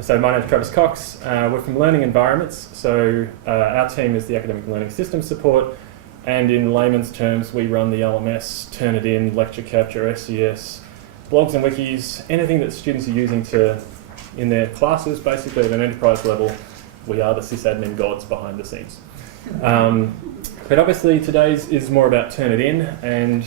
So my name is Travis Cox. We're from Learning Environments. So our team is the Academic Learning Systems Support, and in layman's terms, we run the LMS, Turnitin, Lecture Capture, SES, blogs and wikis, anything that students are using in their classes, basically at an enterprise level. We are the sysadmin gods behind the scenes. But obviously today's is more about Turnitin, and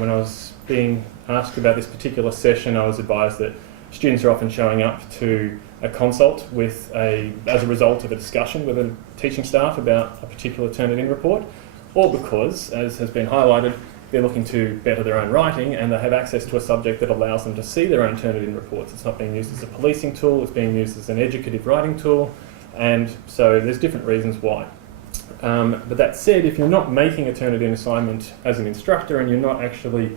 when I was being asked about this particular session, I was advised that students are often showing up to a consult as a result of a discussion with a teaching staff about a particular Turnitin report, or because, as has been highlighted, they're looking to better their own writing and they have access to a subject that allows them to see their own Turnitin reports. It's not being used as a policing tool, it's being used as an educative writing tool, and so there's different reasons why. But that said, if you're not making a Turnitin assignment as an instructor and you're not actually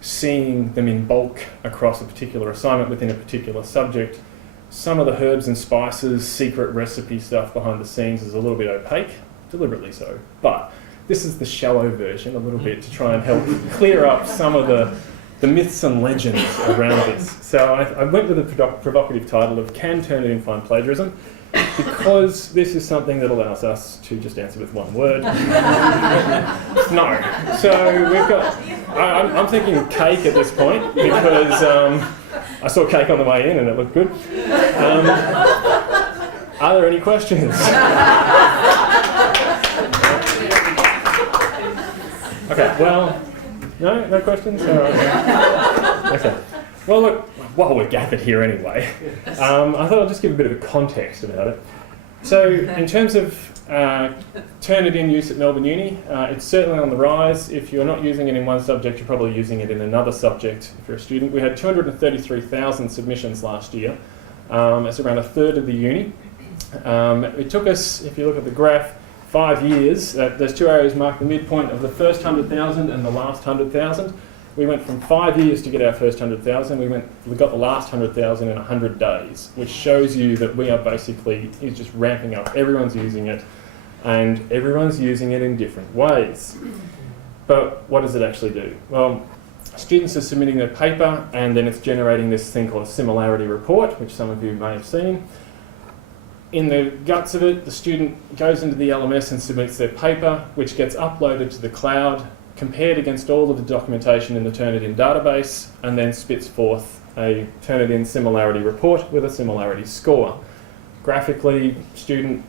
seeing them in bulk across a particular assignment within a particular subject, some of the herbs and spices, secret recipe stuff behind the scenes is a little bit opaque, deliberately so. But this is the shallow version a little bit to try and help clear up some of the myths and legends around this. So I went with a provocative title of Can Turnitin Find Plagiarism? Because this is something that allows us to just answer with one word. No. So we've got, I'm thinking cake at this point because I saw cake on the way in and it looked good. Are there any questions? Okay, well, no questions? All right. Okay. Well, look, while we're gathered here anyway, I thought I'd just give a bit of a context about it. So, in terms of Turnitin use at Melbourne Uni, it's certainly on the rise. If you're not using it in one subject, you're probably using it in another subject if you're a student. We had 233,000 submissions last year. That's around a third of the uni. It took us, if you look at the graph, 5 years. Those two areas mark the midpoint of the first 100,000 and the last 100,000. We went from 5 years to get our first 100,000. We got the last 100,000 in 100 days, which shows you that we are basically just ramping up. Everyone's using it, and everyone's using it in different ways. But what does it actually do? Well, students are submitting their paper, and then it's generating this thing called a similarity report, which some of you may have seen. In the guts of it, the student goes into the LMS and submits their paper, which gets uploaded to the cloud, compared against all of the documentation in the Turnitin database, and then spits forth a Turnitin similarity report with a similarity score. Graphically, student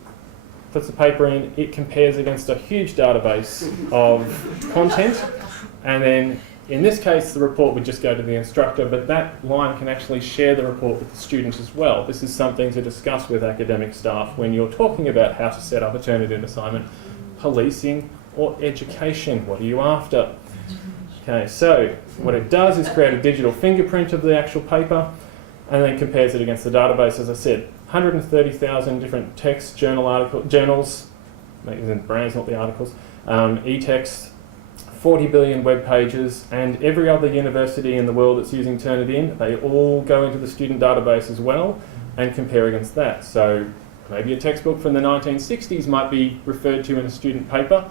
puts the paper in, it compares against a huge database of content, and then in this case the report would just go to the instructor, but that line can actually share the report with the student as well. This is something to discuss with academic staff when you're talking about how to set up a Turnitin assignment. Policing or education, what are you after? Okay, so what it does is create a digital fingerprint of the actual paper and then compares it against the database. As I said, 130,000 different text, journals, magazine brands, not the articles, e-text, 40 billion web pages, and every other university in the world that's using Turnitin, they all go into the student database as well and compare against that. So maybe a textbook from the 1960s might be referred to in a student paper.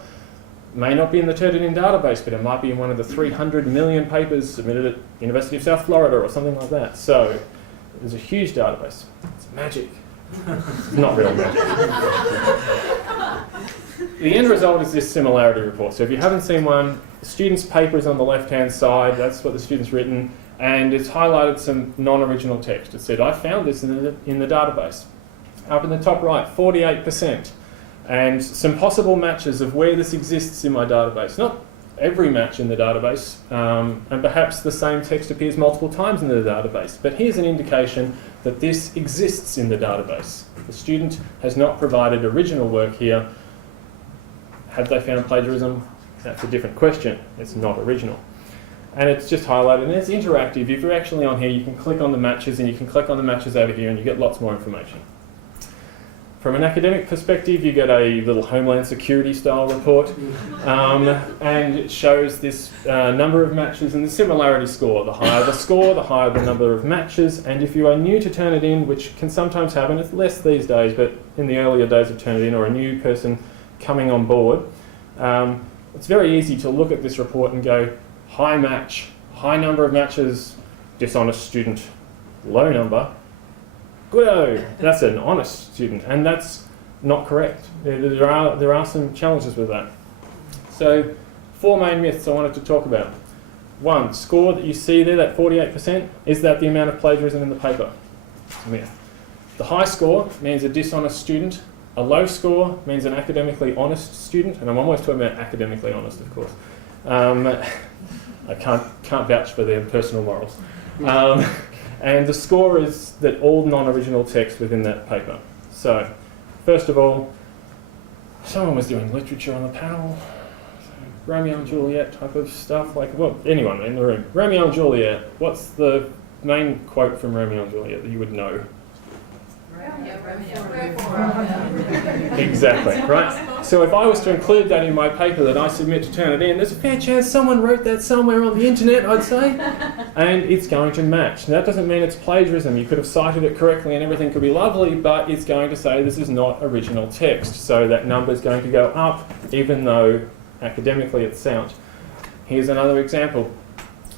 May not be in the Turnitin database, but it might be in one of the 300 million papers submitted at University of South Florida or something like that. So there's a huge database. It's magic. It's not real magic. The end result is this similarity report. So if you haven't seen one, the student's paper is on the left-hand side. That's what the student's written. And it's highlighted some non-original text. It said, I found this in the database. Up in the top right, 48%. And some possible matches of where this exists in my database. Not every match in the database, and perhaps the same text appears multiple times in the database. But here's an indication that this exists in the database. The student has not provided original work here. Have they found plagiarism? That's a different question. It's not original. And it's just highlighted, and it's interactive. If you're actually on here, you can click on the matches, and you can click on the matches over here, and you get lots more information. From an academic perspective, you get a little Homeland Security style report, and it shows this number of matches and the similarity score. The higher the score, the higher the number of matches, and if you are new to Turnitin, which can sometimes happen, it's less these days, but in the earlier days of Turnitin, or a new person coming on board, it's very easy to look at this report and go, high match, high number of matches, dishonest student, low number, Whoa, that's an honest student, and that's not correct. There are some challenges with that. So 4 main myths I wanted to talk about. 1, score that you see there, that 48%, is that the amount of plagiarism in the paper? It's a myth. The high score means a dishonest student. A low score means an academically honest student, and I'm almost talking about academically honest, of course. I can't vouch for their personal morals. And the score is that all non-original text within that paper. So, first of all, someone was doing literature on the panel, so Romeo and Juliet type of stuff, like, well, anyone in the room. Romeo and Juliet, what's the main quote from Romeo and Juliet that you would know? Exactly, right? So if I was to include that in my paper that I submit to Turnitin, there's a fair chance someone wrote that somewhere on the internet, I'd say, and it's going to match. Now, that doesn't mean it's plagiarism. You could have cited it correctly and everything could be lovely, but it's going to say this is not original text, so that number is going to go up, even though academically it's sound. Here's another example.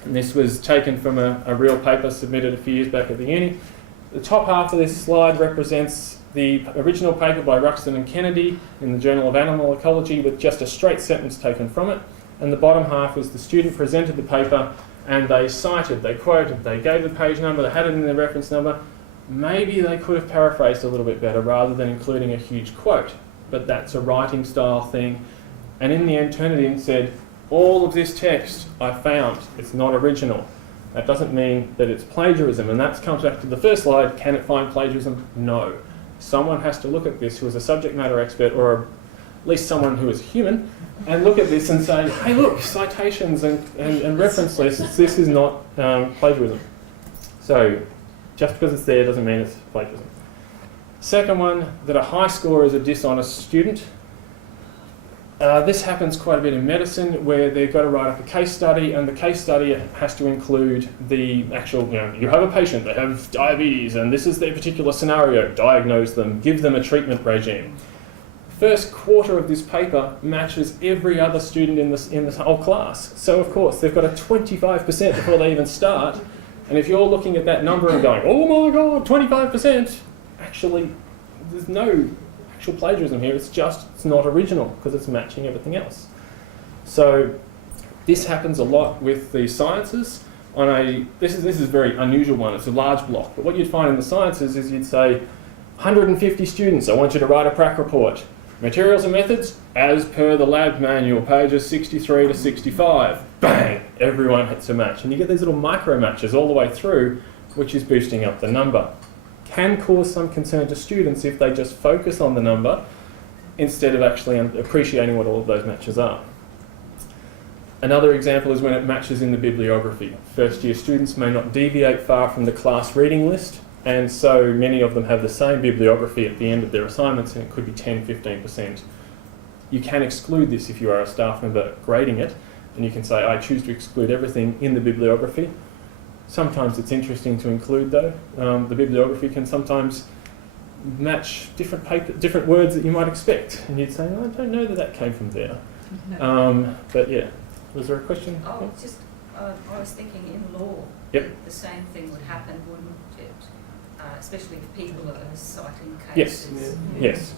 And this was taken from a real paper submitted a few years back at the uni. The top half of this slide represents the original paper by Ruxton and Kennedy in the Journal of Animal Ecology with just a straight sentence taken from it. And the bottom half is the student presented the paper and they cited, they quoted, they gave the page number, they had it in their reference number. Maybe they could have paraphrased a little bit better rather than including a huge quote. But that's a writing style thing. And in the end, Turnitin said, all of this text I found, it's not original. That doesn't mean that it's plagiarism, and that comes back to the first slide. Can it find plagiarism? No. Someone has to look at this who is a subject matter expert, or at least someone who is human, and look at this and say, hey look, citations and reference lists, this is not plagiarism. So just because it's there doesn't mean it's plagiarism. Second one, that a high score is a dishonest student. This happens quite a bit in medicine where they've got to write up a case study, and the case study has to include the actual, you have a patient, they have diabetes and this is their particular scenario, diagnose them, give them a treatment regime. First quarter of this paper matches every other student in this whole class. So of course they've got a 25% before they even start, and if you're looking at that number and going, oh my god, 25%, actually there's no actual plagiarism here, it's not original because it's matching everything else. So this happens a lot with the sciences. This is a very unusual one, it's a large block, but what you'd find in the sciences is you'd say 150 students, I want you to write a prac report. Materials and methods, as per the lab manual, pages 63 to 65. Bang! Everyone hits a match. And you get these little micro matches all the way through, which is boosting up the number. Can cause some concern to students if they just focus on the number instead of actually appreciating what all of those matches are. Another example is when it matches in the bibliography. First year students may not deviate far from the class reading list, and so many of them have the same bibliography at the end of their assignments, and it could be 10-15%. You can exclude this if you are a staff member grading it, and you can say, I choose to exclude everything in the bibliography. Sometimes it's interesting to include though. The bibliography can sometimes match different words that you might expect, and you'd say, oh, I don't know that came from there. But yeah, was there a question? Oh, just I was thinking in law, yep. The same thing would happen, wouldn't it? Especially if people are citing Yes. cases. Yes.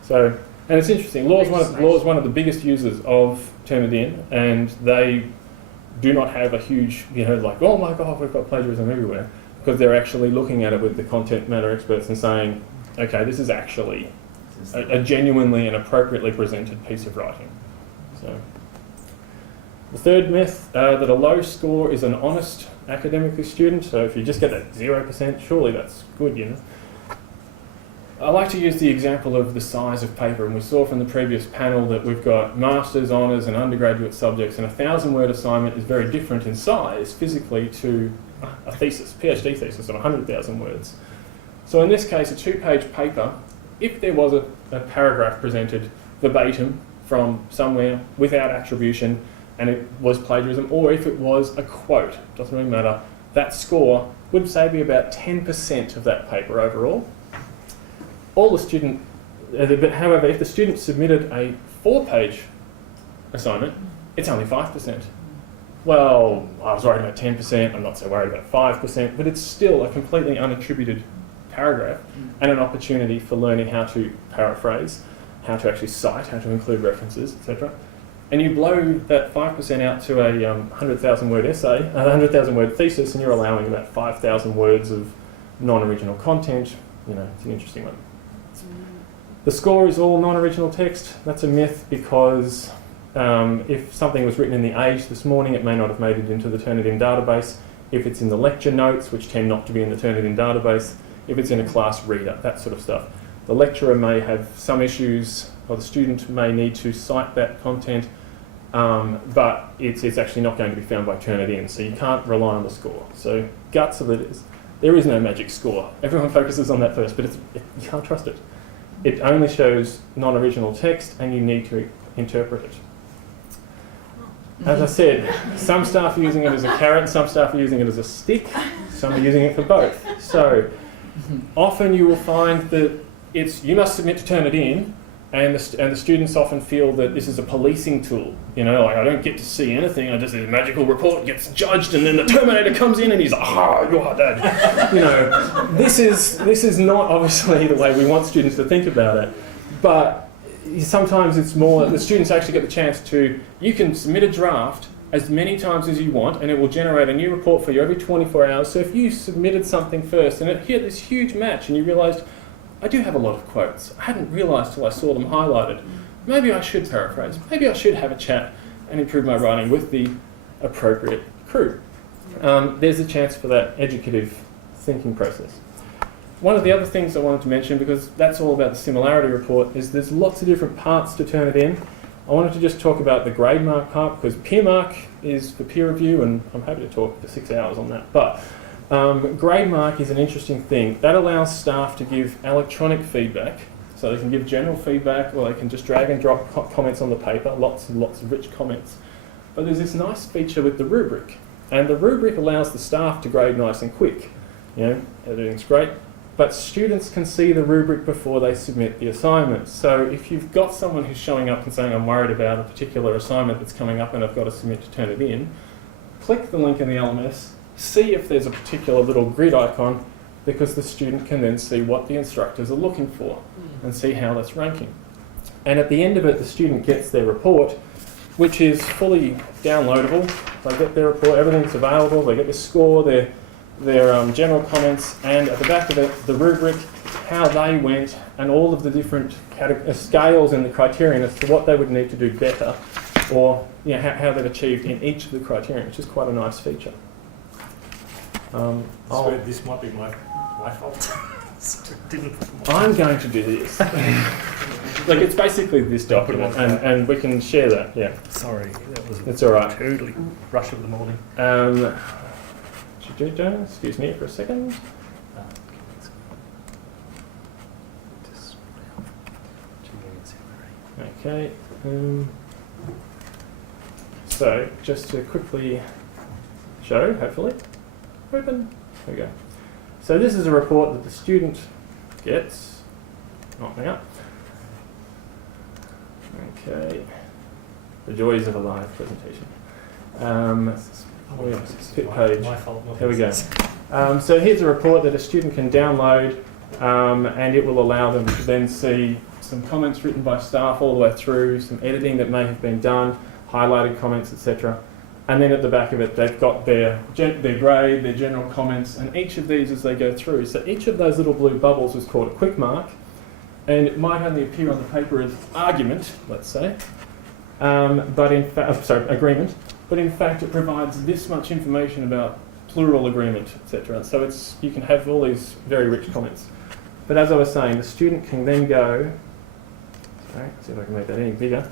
So, and it's interesting. Law is one of the biggest users of Turnitin, and they do not have a huge, like, oh my god, we've got plagiarism everywhere, because they're actually looking at it with the content matter experts and saying, okay, this is actually a genuinely and appropriately presented piece of writing. So, the third myth, that a low score is an honest academically student. So if you just get that 0%, surely that's good, I like to use the example of the size of paper, and we saw from the previous panel that we've got masters, honours and undergraduate subjects, and a 1,000-word assignment is very different in size physically to a thesis, PhD thesis of 100,000 words. So in this case, a 2-page paper, if there was a paragraph presented verbatim from somewhere without attribution and it was plagiarism, or if it was a quote, doesn't really matter, that score would say be about 10% of that paper overall. All the student, however, if the student submitted a 4-page assignment, it's only 5%. Well, I was worried about 10%, I'm not so worried about 5%, but it's still a completely unattributed paragraph, and an opportunity for learning how to paraphrase, how to actually cite, how to include references, etc. And you blow that 5% out to a 100,000 word essay, a 100,000 word thesis, and you're allowing about 5,000 words of non-original content. You know, it's an interesting one. The score is all non-original text. That's a myth because if something was written in the Age this morning, it may not have made it into the Turnitin database. If it's in the lecture notes, which tend not to be in the Turnitin database, if it's in a class reader, that sort of stuff. The lecturer may have some issues, or the student may need to cite that content, but it's actually not going to be found by Turnitin, so you can't rely on the score. So guts of it is, there is no magic score. Everyone focuses on that first, but you can't trust it. It only shows non-original text, and you need to interpret it. As I said, some staff are using it as a carrot, some staff are using it as a stick, some are using it for both. So often you will find that you must submit to Turnitin, and the students often feel that this is a policing tool. You know, like, I don't get to see anything, this magical report gets judged, and then the Terminator comes in and he's like, you are dead. You know, this is not obviously the way we want students to think about it, but sometimes it's more, the students actually get the chance you can submit a draft as many times as you want, and it will generate a new report for you every 24 hours. So if you submitted something first and it hit this huge match and you realised, I do have a lot of quotes, I hadn't realised till I saw them highlighted, maybe I should paraphrase, maybe I should have a chat and improve my writing with the appropriate crew. There's a chance for that educative thinking process. One of the other things I wanted to mention, because that's all about the similarity report, is there's lots of different parts to Turnitin. I wanted to just talk about the grade mark part, because peer mark is for peer review, and I'm happy to talk for 6 hours on that. But grade mark is an interesting thing. That allows staff to give electronic feedback, so they can give general feedback, or they can just drag and drop comments on the paper, lots and lots of rich comments. But there's this nice feature with the rubric, and the rubric allows the staff to grade nice and quick. You know, everything's great. But students can see the rubric before they submit the assignment. So if you've got someone who's showing up and saying, I'm worried about a particular assignment that's coming up and I've got to submit to Turnitin, click the link in the LMS, see if there's a particular little grid icon, because the student can then see what the instructors are looking for and see how that's ranking. And at the end of it, the student gets their report, which is fully downloadable. They get their report, everything's available, they get the score, their general comments, and at the back of it, the rubric, how they went, and all of the different scales and the criterion as to what they would need to do better, or how they've achieved in each of the criterion, which is quite a nice feature. This might be my fault. I'm going to do this. Like, it's basically this document, and we can share that, yeah. Sorry, that was It's all right. totally rush of the morning. Excuse me for a second. Okay. So, just to quickly show, hopefully, open. There we go. So this is a report that the student gets. Not hang up. Okay. The joys of a live presentation. Fit page. My fault. There we go. So here's a report that a student can download, and it will allow them to then see some comments written by staff all the way through, some editing that may have been done, highlighted comments, etc. And then at the back of it, they've got their grade, their general comments, and each of these as they go through. So each of those little blue bubbles is called a quick mark, and it might only appear on the paper as argument, let's say, but in fact, agreement. But in fact, it provides this much information about plural agreement, etc. So you can have all these very rich comments. But as I was saying, the student can then go. Sorry, see if I can make that any bigger.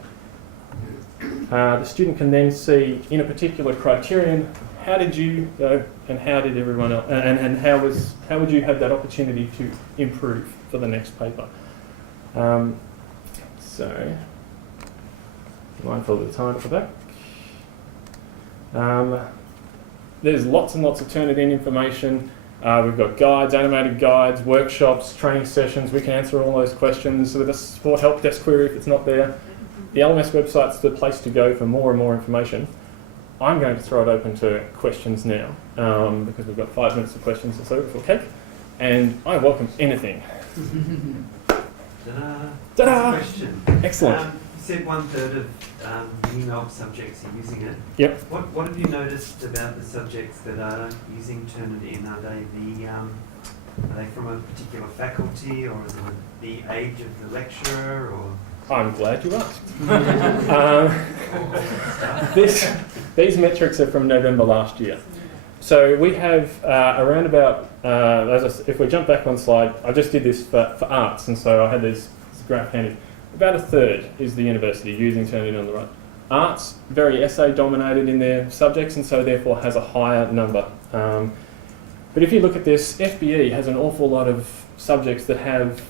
The student can then see in a particular criterion, how did you go, and how did everyone else, and how would you have that opportunity to improve for the next paper. So, mindful of the time at the back. There's lots and lots of Turnitin information. We've got guides, animated guides, workshops, training sessions. We can answer all those questions with a support help desk query if it's not there. The LMS website's the place to go for more and more information. I'm going to throw it open to questions now because we've got 5 minutes of questions or so before cake. and I welcome anything. Ta-da! Ta-da! Question. Excellent. You said 1/3 of UNIMELB subjects are using it. Yep. What have you noticed about the subjects that are using Turnitin? Are they from a particular faculty, or is it the age of the lecturer, or? I'm glad you asked. These metrics are from November last year. So we have around about, if we jump back one slide, I just did this for arts, and so I had this graph handy. About a third is the university using Turnitin on the right. Arts, very essay dominated in their subjects, and so therefore has a higher number. But if you look at this, FBE has an awful lot of subjects that have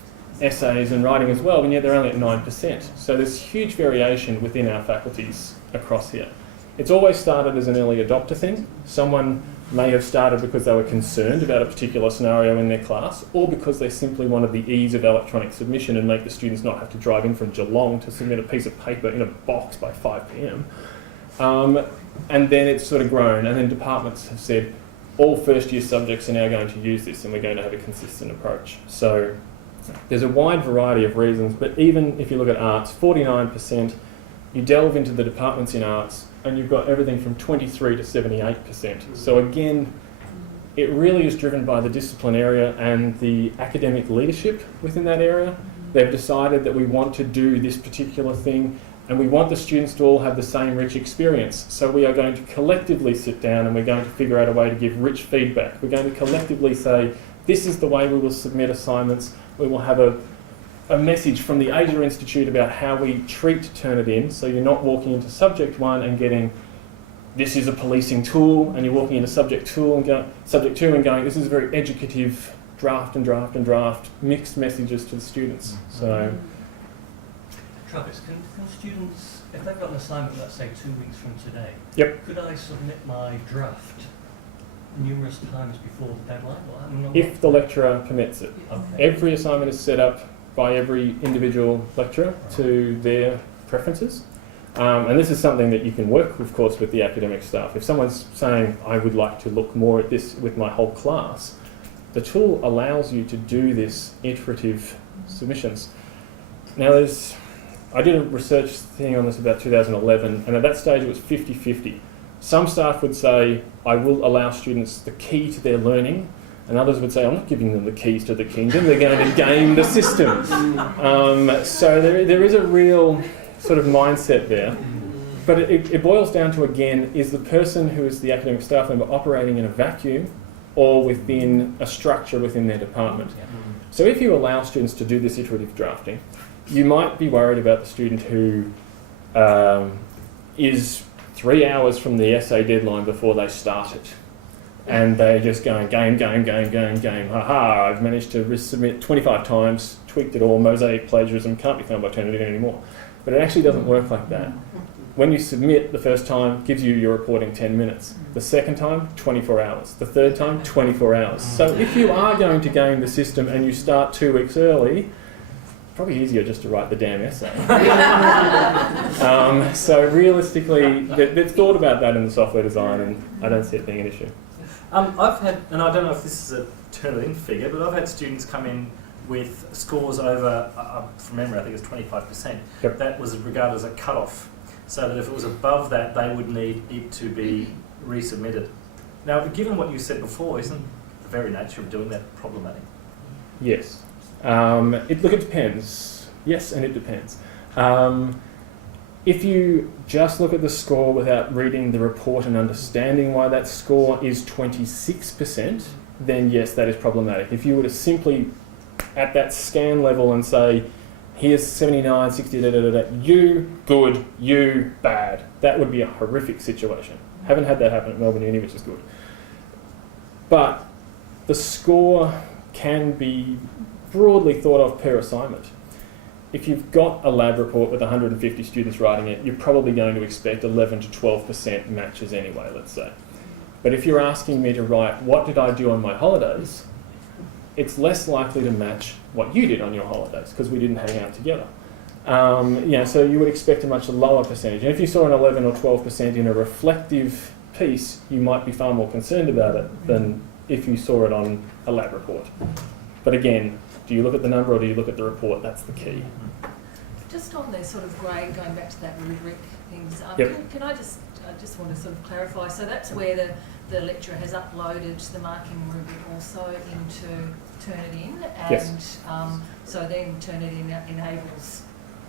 essays and writing as well, and yet they're only at 9%. So there's huge variation within our faculties across here. It's always started as an early adopter thing. Someone may have started because they were concerned about a particular scenario in their class, or because they simply wanted the ease of electronic submission and make the students not have to drive in from Geelong to submit a piece of paper in a box by 5 p.m. And then it's sort of grown, and then departments have said, all first year subjects are now going to use this, and we're going to have a consistent approach. So there's a wide variety of reasons, but even if you look at arts, 49%, you delve into the departments in arts, and you've got everything from 23 to 78%. So again, it really is driven by the discipline area and the academic leadership within that area. They've decided that we want to do this particular thing, and we want the students to all have the same rich experience. So we are going to collectively sit down, and we're going to figure out a way to give rich feedback. We're going to collectively say, this is the way we will submit assignments. We will have a message from the Asia Institute about how we treat Turnitin, so you're not walking into subject 1 and getting, this is a policing tool, and you're walking into subject 2 and going, this is a very educative draft, mixed messages to the students. So, Travis, can students, if they've got an assignment, let's say 2 weeks from today, yep. could I submit my draft numerous times before the deadline? Well, If the lecturer permits it. Okay. Every assignment is set up by every individual lecturer to their preferences. And this is something that you can work, of course, with the academic staff. If someone's saying, I would like to look more at this with my whole class, the tool allows you to do this iterative submissions. Now I did a research thing on this about 2011, and at that stage it was 50-50. Some staff would say, I will allow students the key to their learning, and others would say, I'm not giving them the keys to the kingdom, they're going to game the system. So there is a real sort of mindset there. But it boils down to, again, is the person who is the academic staff member operating in a vacuum or within a structure within their department? So if you allow students to do this iterative drafting, you might be worried about the student who is 3 hours from the essay deadline before they start it. And they're just going, game. Haha, I've managed to resubmit 25 times, tweaked it all, mosaic plagiarism, can't be found by Turnitin anymore. But it actually doesn't work like that. When you submit the first time, gives you your reporting 10 minutes. The second time, 24 hours. The third time, 24 hours. So if you are going to game the system and you start 2 weeks early, probably easier just to write the damn essay. So realistically, they've thought about that in the software design, and I don't see it being an issue. I've had, and I don't know if this is a Turnitin figure, but I've had students come in with scores over, from memory, I think it's 25%. Yep. That was regarded as a cut-off, so that if it was above that, they would need it to be resubmitted. Now, given what you said before, isn't the very nature of doing that problematic? Yes. It depends. Yes, and it depends. If you just look at the score without reading the report and understanding why that score is 26%, then yes, that is problematic. If you were to simply, at that scan level, and say, here's 79, 60, you good, you bad, that would be a horrific situation. Haven't had that happen at Melbourne Uni, which is good. But the score can be broadly thought of per assignment. If you've got a lab report with 150 students writing it, you're probably going to expect 11 to 12% matches anyway, let's say. But if you're asking me to write, what did I do on my holidays, it's less likely to match what you did on your holidays, because we didn't hang out together. So you would expect a much lower percentage. And if you saw an 11 or 12% in a reflective piece, you might be far more concerned about it than if you saw it on a lab report. But again, do you look at the number or do you look at the report? That's the key. Just on the sort of grade, going back to that rubric things, Yep. can I just want to sort of clarify, so that's where the lecturer has uploaded the marking rubric also into Turnitin, and Yes. So then Turnitin enables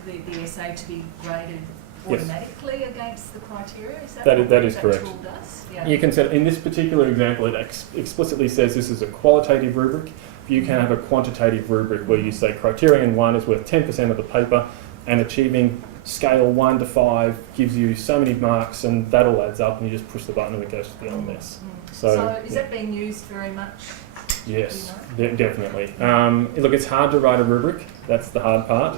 the essay to be graded Yes. automatically against the criteria? Is that That is- what that is that correct. tool does? Yeah. You can set, in this particular example, it explicitly says this is a qualitative rubric. You can have a quantitative rubric where you say criterion 1 is worth 10% of the paper, and achieving scale 1 to 5 gives you so many marks, and that all adds up, and you just push the button and it goes to the LMS. So is yeah. that being used very much? Yes, You definitely. Look, it's hard to write a rubric. That's the hard part.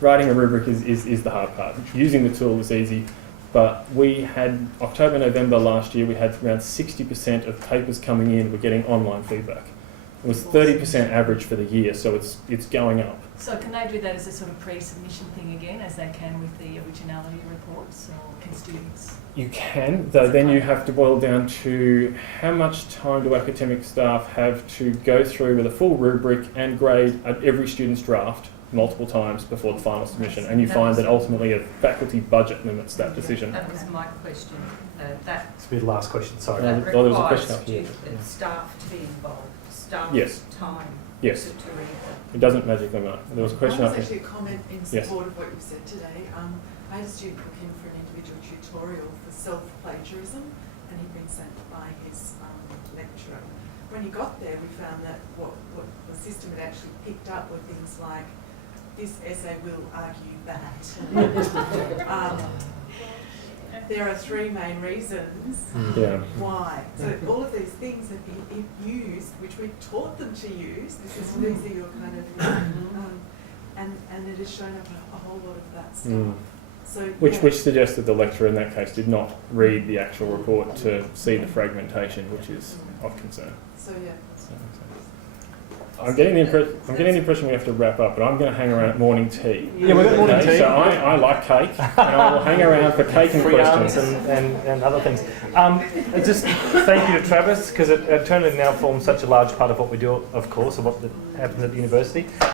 Writing a rubric is the hard part. Using the tool is easy. But we had, October, November last year, we had around 60% of papers coming in were getting online feedback. It was 30% average for the year, so it's going up. So can they do that as a sort of pre-submission thing again, as they can with the originality reports, or can students? You can, though then you have to boil down to how much time do academic staff have to go through with a full rubric and grade every student's draft multiple times before the final submission, and you find that ultimately a faculty budget limits that decision. That was my question. That It's the last question, sorry. Yeah. that there was a requires question up here. staff to be involved, staff Yes. time Yes, to read them. it doesn't magically mark. There was a question That up was here. actually a comment in Yes. support of what you've said today. I had a student book in for an individual tutorial for self-plagiarism, and he'd been sent by his lecturer. When he got there, we found that what the system had actually picked up were things like, this essay will argue that. There are 3 main reasons Yeah. why. So all of these things have been used, which we taught them to use. These are your kind of, and it has shown up a whole lot of that stuff. Mm. So Which suggests that the lecturer in that case did not read the actual report to see the fragmentation, which is of concern. So yeah. I'm getting the impression we have to wrap up, but I'm going to hang around at morning tea. Yeah, we've got morning tea. So I like cake, and I will hang around for cake and Free questions. arms and other things. Just thank you to Travis, because Turnitin now forms such a large part of what we do, of course, of what happens at the university.